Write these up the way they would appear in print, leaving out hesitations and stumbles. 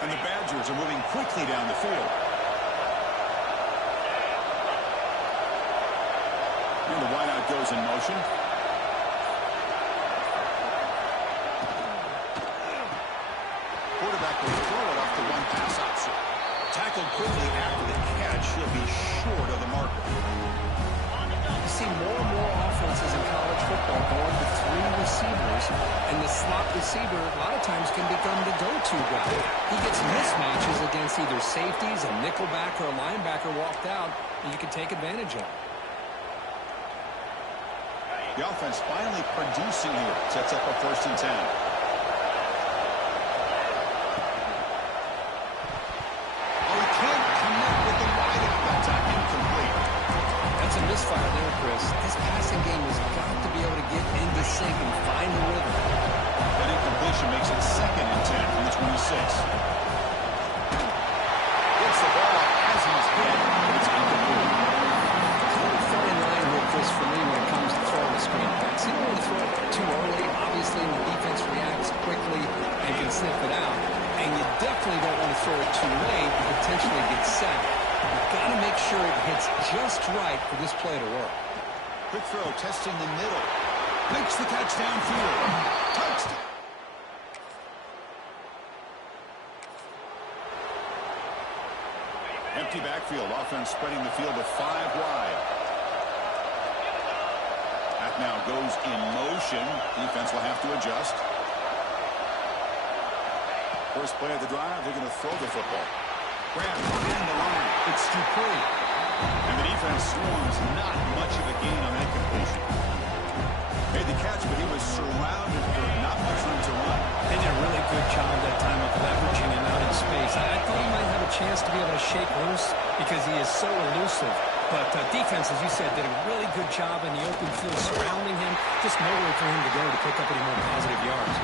And the Badgers are moving quickly down the field. And the wideout goes in motion. Quarterback will throw it off the one-pass option. Tackled quickly after the catch. He'll be short of the marker. You see more and more offenses in college football going to 3 receivers, and the slot receiver a lot of times can become the go-to guy. He gets mismatches against either safeties, a nickelback, or a linebacker walked out, and you can take advantage of it. The offense finally producing here. Sets up a 1st and 10. That's a misfire there, Chris. This passing game has got to be able to get into sync and find the rhythm. That incompletion makes it 2nd and 10 from the 26. Gets the ball as he's hit, but it's incomplete. Kind of fine line here, Chris, for me when it comes to throwing a screen pass. You don't want to throw it too early. Obviously, the defense reacts quickly and can sniff it out. And you definitely don't want to throw it too late and potentially get sacked. You've got to make sure it hits just right for this play to work. Quick throw, testing the middle. Makes the catch downfield. Touchdown. Empty backfield. Offense spreading the field to 5 wide. That now goes in motion. Defense will have to adjust. First play of the drive, they're going to throw the football. Grab in the line. It's Dupree. And the defense swarms not much of a gain on that completion. Made the catch, but he was surrounded for not much room to run. They did a really good job that time of leveraging him out in space. I thought he might have a chance to be able to shake loose because he is so elusive. But defense, as you said, did a really good job in the open field surrounding him. Just nowhere for him to go to pick up any more positive yards.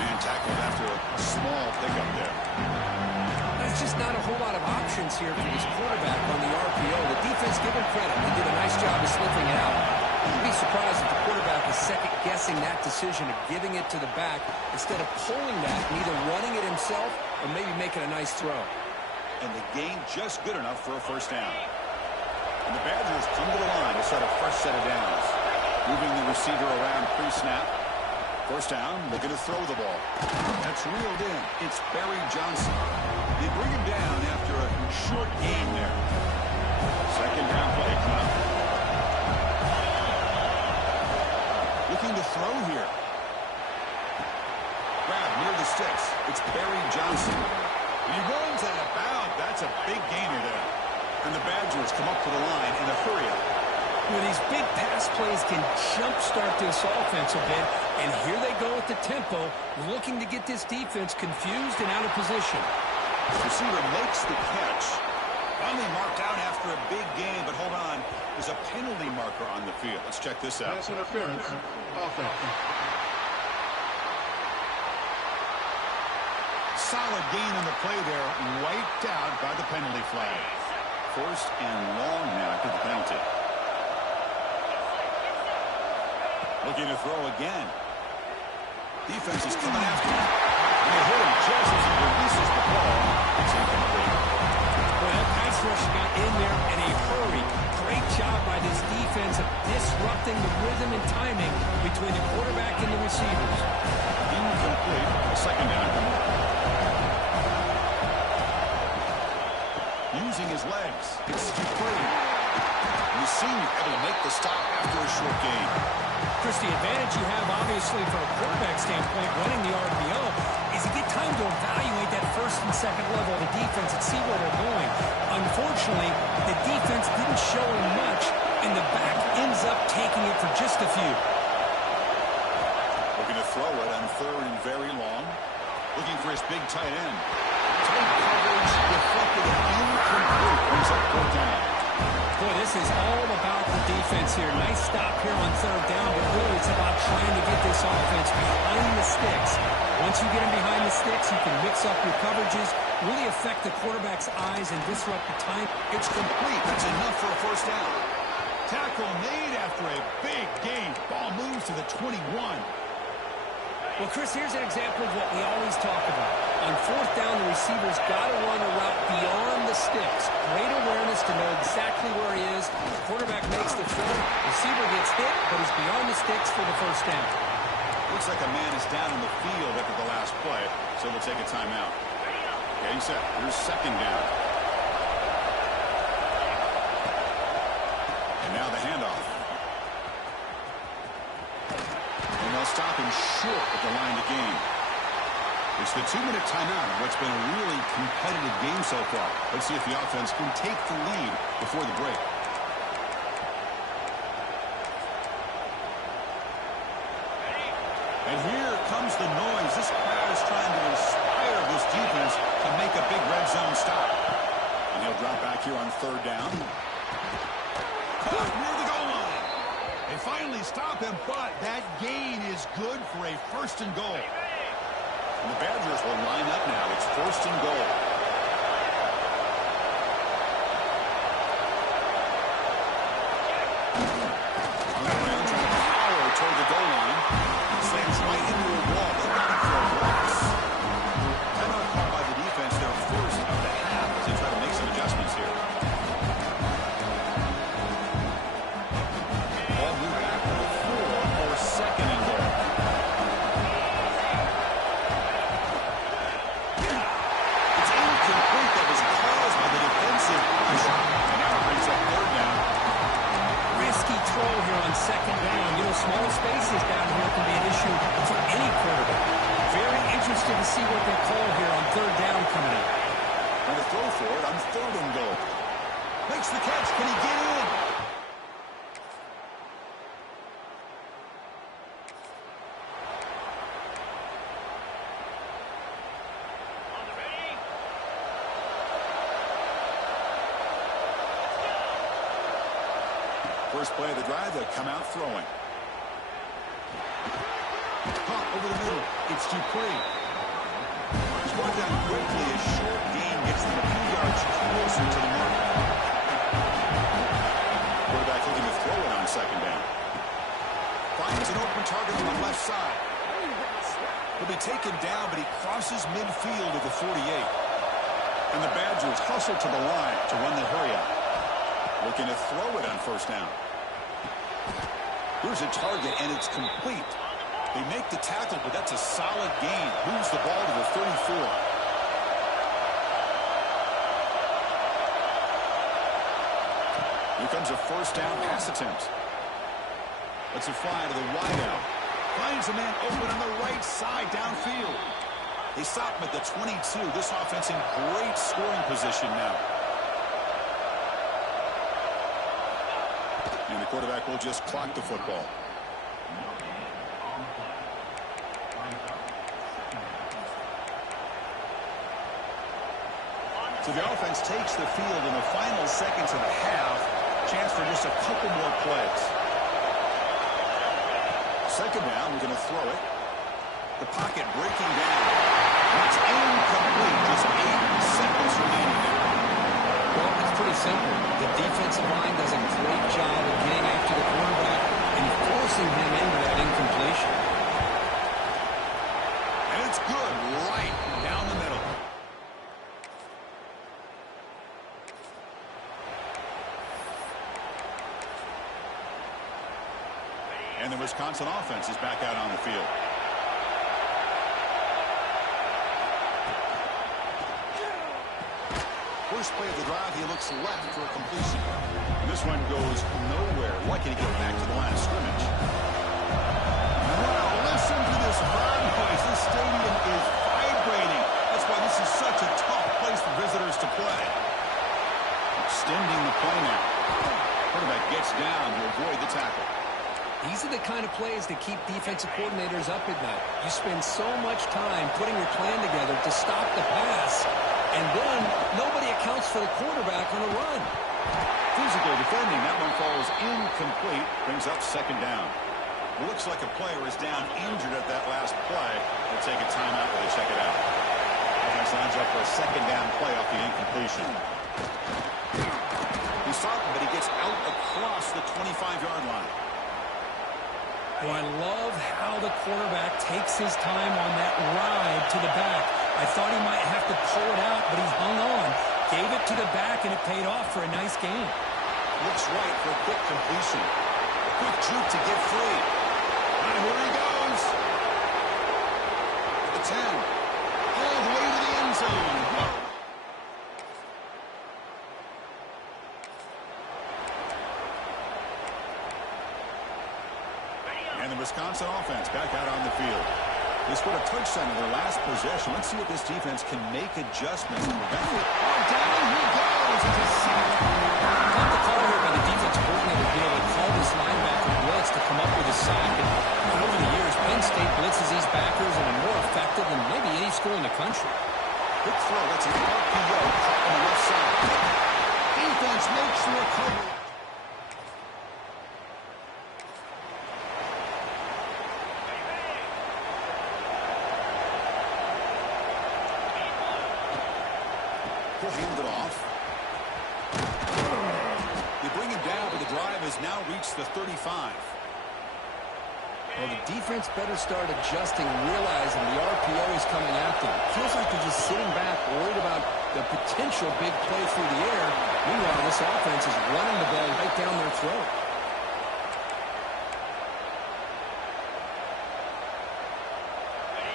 And tackled after a small pickup there. There's just not a whole lot of options here for this quarterback on the RPO. The defense, give him credit. He did a nice job of sniffing it out. You'd be surprised if the quarterback is second-guessing that decision of giving it to the back instead of pulling that and either running it himself or maybe making a nice throw. And the gain just good enough for a 1st down. And the Badgers come to the line to start a fresh set of downs. Moving the receiver around pre-snap. 1st down, looking to throw the ball. That's reeled in. It's Barry Johnson. They bring him down after a short gain there. 2nd down play coming up. Looking to throw here. Grab near the sticks. It's Barry Johnson. He runs out of bounds. That's a big gainer there. And the Badgers come up to the line in a hurry up. Well, these big pass plays can jumpstart this offense a bit. And here they go at the tempo, looking to get this defense confused and out of position. Receiver makes the catch. Finally marked out after a big gain, but hold on. There's a penalty marker on the field. Let's check this out. Pass interference. Offense. Solid gain on the play there, wiped out by the penalty flag. 1st and long now after the penalty. Looking to throw again. Defense is coming after him. And they hit him just as he releases the ball. It's incomplete. Well, that pass rush got in there in a hurry. Great job by this defense of disrupting the rhythm and timing between the quarterback and the receivers. Incomplete. A 2nd down. Using his legs. It's Dupree. You see him able to make the stop after a short gain. Chris, the advantage you have, obviously, from a quarterback standpoint, running the RPO, is you get time to evaluate that 1st and 2nd level of the defense and see where they're going. Unfortunately, the defense didn't show him much, and the back ends up taking it for just a few. Looking to throw it on 3rd and very long. Looking for his big tight end. Tight coverage deflected and incomplete. Brings up 4th down. Boy, this is all about the defense here. Nice stop here on 3rd down, but really it's about trying to get this offense behind the sticks. Once you get them behind the sticks, you can mix up your coverages, really affect the quarterback's eyes and disrupt the time. It's complete. That's enough for a 1st down. Tackle made after a big gain. Ball moves to the 21. Well, Chris, here's an example of what we always talk about. On fourth down, the receiver's got to run a route beyond the sticks. Great awareness to know exactly where he is. The quarterback makes the throw. Receiver gets hit, but he's beyond the sticks for the first down. Looks like a man is down in the field after the last play, so we'll take a timeout. Getting set. Here's second down. And now the handoff. And they'll stop him short at the line to gain. It's the 2-minute timeout of what's been a really competitive game so far. Let's see if the offense can take the lead before the break. And here comes the noise. This crowd is trying to inspire this defense to make a big red zone stop. And he'll drop back here on third down. Caught near the goal line. They finally stop him, but that gain is good for a first and goal. And the Badgers will line up now. It's first and goal. On the ground, trying to power toward the goal line. Slams right into a wall. They're looking for a blitz. Timeout called by the defense. Their first of the half as they try to make some adjustments here. Ball moved back to the 4 for second and goal. Second down. You know, small spaces down here can be an issue for any quarterback. Very interested to see what they call here on third down coming up. And a throw for it on third and goal. Makes the catch. Can he get in? First play of the drive, they come out throwing. Caught over the middle. It's Dupree. He's brought down quickly. A short gain gets them a few yards closer to the mark. Quarterback looking to throw it on second down. Finds an open target on the left side. He'll be taken down, but he crosses midfield at the 48. And the Badgers hustle to the line to run the hurry up. Looking to throw it on first down. Here's a target, and it's complete. They make the tackle, but that's a solid gain. Moves the ball to the 34. Here comes a first down pass attempt. Let's it fly to the wideout. Finds a man open on the right side downfield. They stop him at the 22. This offense in great scoring position now. And the quarterback will just clock the football. So the offense takes the field in the final seconds of the half. Chance for just a couple more plays. Second down, we're going to throw it. The pocket breaking down. It's incomplete. Just 8 seconds remaining there. Well, it's pretty simple. The defensive line does a great job of getting after the quarterback and forcing him into that incompletion. And it's good right down the middle. And the Wisconsin offense is back out on the field. First play of the drive, he looks left for a completion. And this one goes nowhere. Why can't he get back to the line of scrimmage? Wow, listen to this crowd noise. This stadium is vibrating. That's why this is such a tough place for visitors to play. Extending the play now. Quarterback gets down to avoid the tackle. These are the kind of plays that keep defensive coordinators up at night. You spend so much time putting your plan together to stop the pass, and then nobody accounts for the quarterback on a run. Physical defending. That one falls incomplete. Brings up second down. It looks like a player is down injured at that last play. They'll take a timeout while they check it out. Offense lines up for a second down play off the incompletion. He stopped him, but he gets out across the 25-yard line. Oh, I love how the quarterback takes his time on that ride to the back. I thought he might have to pull it out, but he hung on. Gave it to the back, and it paid off for a nice gain. Looks right for a quick completion. A quick juke to get free. And here he goes. The 10. All the way to the end zone. And the Wisconsin offense back out on the field. They scored a touchdown in their last possession. Let's see if this defense can make adjustments to prevent it. Down he goes. It's a sack. Not the call here by the defense coordinator to be able to call this linebacker blitz to come up with a sack. And over the years, Penn State blitzes these backers and are more effective than maybe any school in the country. Quick throw. That's an RPO caught on the left side. Defense makes the recovery. He'll hand it off. They bring him down, but the drive has now reached the 35. Well, the defense better start adjusting, realizing the RPO is coming at them. Feels like they're just sitting back, worried about the potential big play through the air. Meanwhile, this offense is running the ball right down their throat.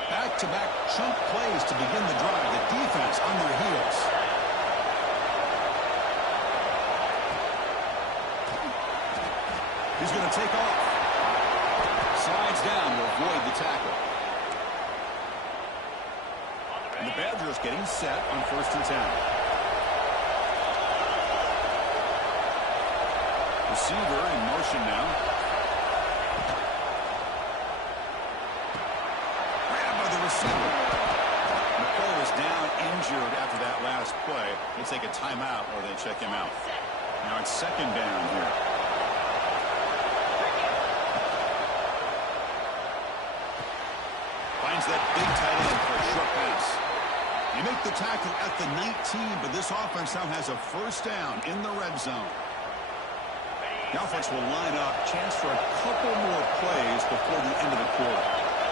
Back-to-back chunk plays to begin the drive. The defense on their heels. He's going to take off. Slides down to avoid the tackle. And the Badgers getting set on 1st and 10. Receiver in motion now. Grabbed by the receiver. The player is down injured after that last play. They take a timeout or they check him out. Now it's 2nd down here. Finds that big tight end for a short pass. They make the tackle at the 19, but this offense now has a 1st down in the red zone. The offense will line up, chance for a couple more plays before the end of the quarter.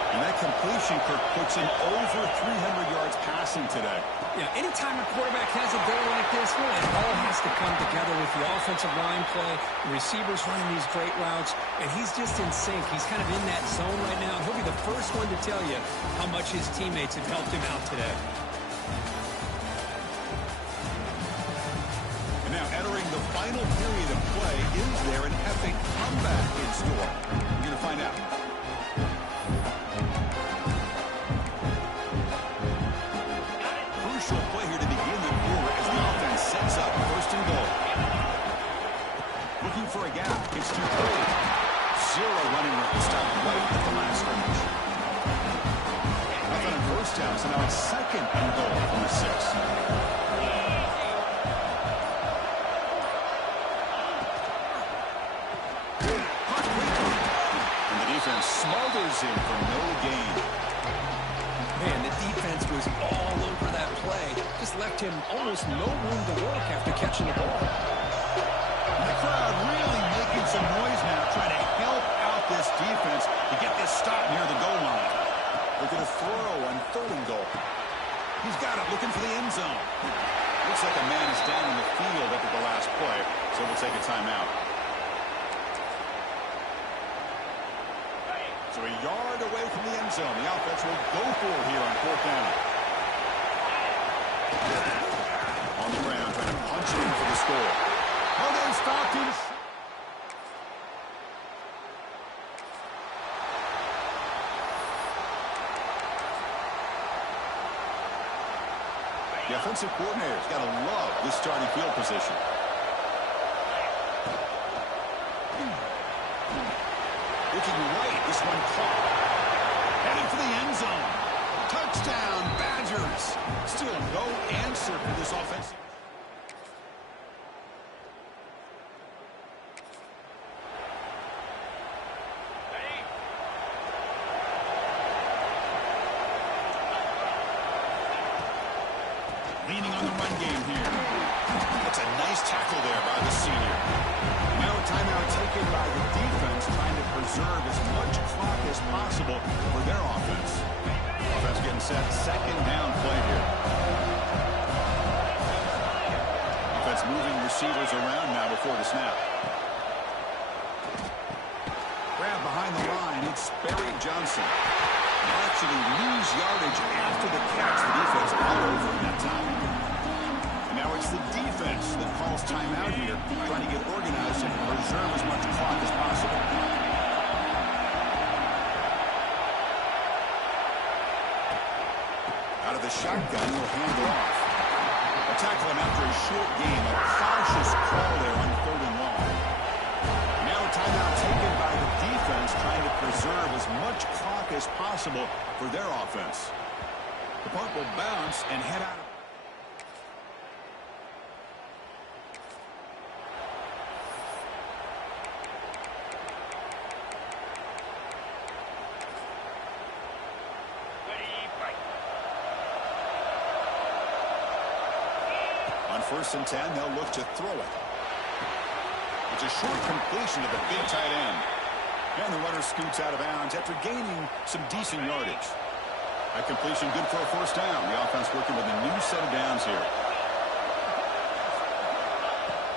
And that completion, Kirk, puts him over 300 yards passing today. Yeah, anytime a quarterback has a day like this, really, it all has to come together with the offensive line play, the receivers running these great routes, and he's just in sync. He's kind of in that zone right now. He'll be the first one to tell you how much his teammates have helped him out today. And now entering the final period of play, is there an epic comeback in store? We're going to find out. Crucial play here to begin the quarter as the offense sets up 1st and goal. Looking for a gap. It's too early. 0 running room. Stop right at the line of scrimmage. Nothing on 1st down, so now it's 2nd and goal from the 6. Smothers him for no gain. Man, the defense was all over that play. Just left him almost no room to work after catching the ball. The crowd really making some noise now, trying to help out this defense to get this stop near the goal line. Looking to throw on 3rd and goal. He's got it, looking for the end zone. Looks like a man is down in the field after the last play, so we'll take a timeout. So a yard away from the end zone. The offense will go for it here on 4th down. On the ground, trying to punch it in for the score. Oh, they stopped him. The offensive coordinator's got to love this starting field position. Looking right, this one caught. Heading for the end zone. Touchdown, Badgers. Still no answer for this offense. Leaning on the run game here. That's a nice tackle there by the senior. Now a timeout taken by the defense, trying to preserve as much clock as possible for their offense. Offense getting set, 2nd down play here. moving receivers around now before the snap. Grab behind the line. It's Barry Johnson. They'll actually lose yardage after the catch. The defense all over in that time. And now it's the defense that calls timeout here, trying to get organized and preserve as much clock as possible. Out of the shotgun, he'll hand it off. A tackle him after a short game. A cautious call there on 3rd and long. Now a timeout taken by the defense, trying to preserve as much clock as possible for their offense. The punt will bounce and head out. On 1st and 10, they'll look to throw it. It's a short completion to the big tight end. And the runner scoots out of bounds after gaining some decent yardage. That completion good for a 1st down. The offense working with a new set of downs here.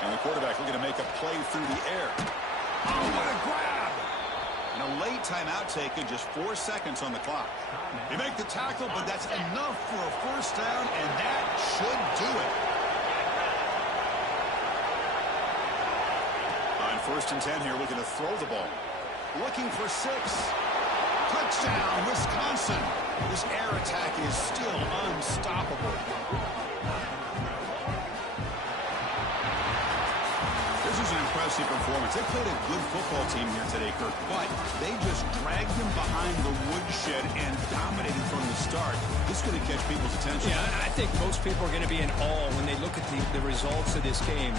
And the quarterback looking to make a play through the air. Oh, what a grab! And a late timeout taken, just 4 seconds on the clock. They make the tackle, but that's enough for a 1st down, and that should do it. On 1st and 10 here, looking to throw the ball. Looking for 6. Touchdown, Wisconsin. This air attack is still unstoppable. This is an impressive performance. They played a good football team here today, Kirk, but they just dragged them behind the woodshed and dominated from the start. This is going to catch people's attention. Yeah, I think most people are going to be in awe when they look at the results of this game.